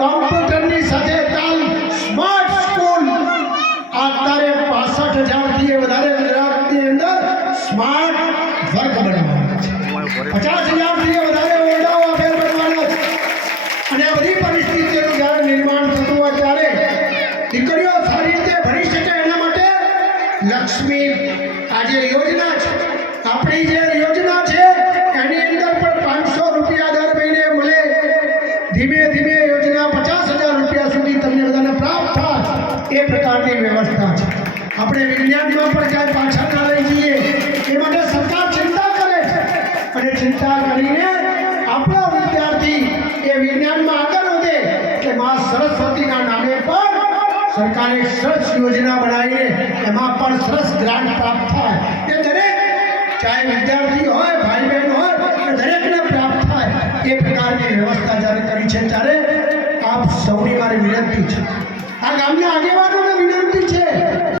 કોમ્પ્યુટરની સાથે તાલ smart school અત્યારે 65,000 થી વધારે ગુજરાતની અંદર સ્માર્ટ વર્ગ બનાવવાના છે. 50,000 થી વધારે ઓરડાઓ આપેલ બનવાના છે. અને આ બધી પરિસ્થિતિઓનું જ્યારે નિર્માણ થતું હોય ત્યારે દીકરીઓ સારી રીતે ભણી શકે એના માટે લક્ષ્મી આ જે યોજના છે, આપણી જે યોજના છે એની અંદર પણ 500 રૂપિયા દર મહિને મળે. ધીમે ધીમે યોજના 50,000 રૂપિયા સુધી તમને બધાને પ્રાપ્ત થાય એ પ્રકારની વ્યવસ્થા છે. આપણે વિજ્ઞાનમાં પણ ક્યાંય પાછા ના રહી જઈએ એ માટે સરકાર ચિંતા કરે છે. અને ચિંતા કરીને આપણો વિદ્યાર્થી એ વિજ્ઞાનમાં આગળ વધે એટલે મા સરસ્વતીના નામે પણ સરકારે સરસ યોજના બનાવીને એમાં પણ સરસ ગ્રાન્ટ પ્રાપ્ત થાય એ દરેક ચાહે વિદ્યાર્થી હોય ભાઈ બહેન હોય દરેકને પ્રાપ્ત થાય એ પ્રકારની વ્યવસ્થા જ્યારે કરી છે ત્યારે આપ સૌની મારી વિનંતી છે. આ ગામના આગેવાનો